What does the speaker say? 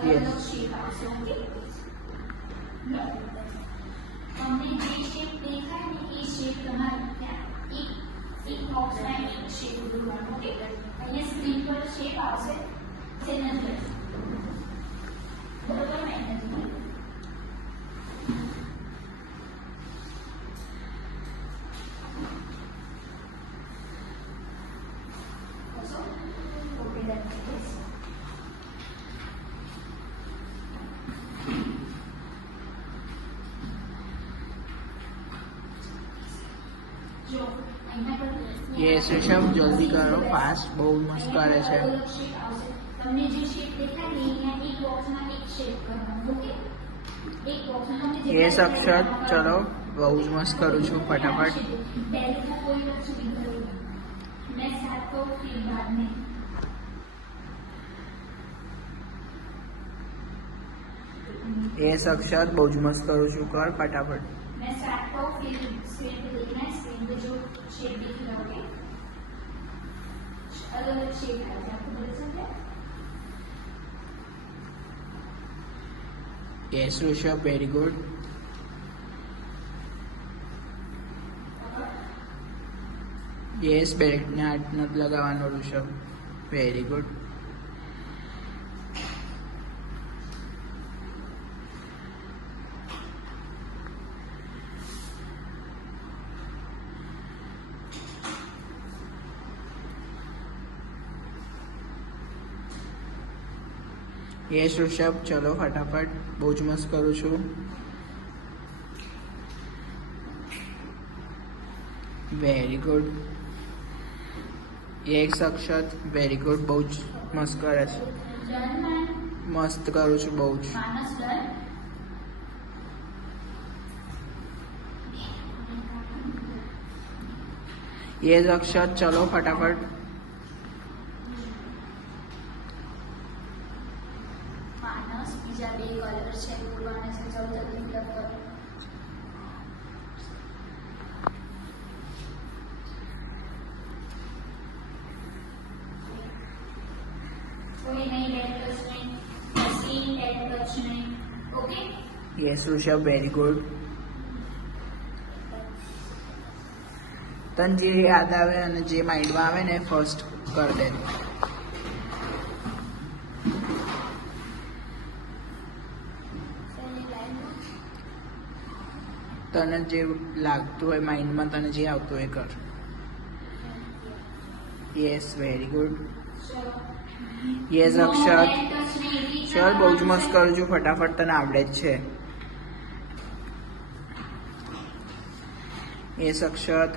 Yes. अलग शेप આવશે ઓકે તમને જે શેપ દેખાય ને એ શેપ તમારે ત્યાં એક બોક્સમાં એક શેપ દોરવાનો ઓકે અહીંયા સ્ક્રીન પર શેપ આવશે જે નથી બરોબર મેં નથી યસ ऋषभ जल्दी करो फास्ट बहुत मस्त करे છે તમને જે શેપ દેખાય ને અહીંયા એક બોક્સમાં એક શેપ કરવાનો ઓકે એક બોક્સમાં તમને યસ અક્ષર ચલો બહુ જ મસ્ત કરું છું ફટાફટ पहले कोई वस्तु नहीं करूंगी मैं सात को फिर बाद में યસ અક્ષર બહુ જ મસ્ત કરું છું કર ફટાફટ मैं सात को फिर स्क्रीन पे देखना है स्क्रीन पे जो शेप दिख रहा होगा अलग अलग शेप आ जाए आपको बोल सकते हैं yes Rishabh very good yes બેલ્ટને હાથ નથી લગાવવાનો Rishabh very good yes Rishabh ચલો ફટાફટ બહુ જ મસ્ત કરું છું very good yes Akshat very good બહુ જ મસ્ત કરે છે મસ્ત કરું છું બહુ જ मानस डन યસ અક્ષત ચલો ફટાફટ मानस बीजा बे कलर છે બોલવાના છે ચલો જલ્દી ફિલઅપ કરો कोई नहीं रेड टच नहीं स्क्रीन रेड टच नहीं okay yes Rishabh very good તને જે યાદ આવે અને જે માઇન્ડમાં આવે ને ફર્સ્ટ કર દે તને જે લાગતું હોય માઇન્ડમાં તને જે આવતું હોય કર યસ વેરી ગુડ યસ અક્ષર ચલ બહુ જ મસ્ત કરું છું ફટાફટ તને આવડે જ છે યસ અક્ષત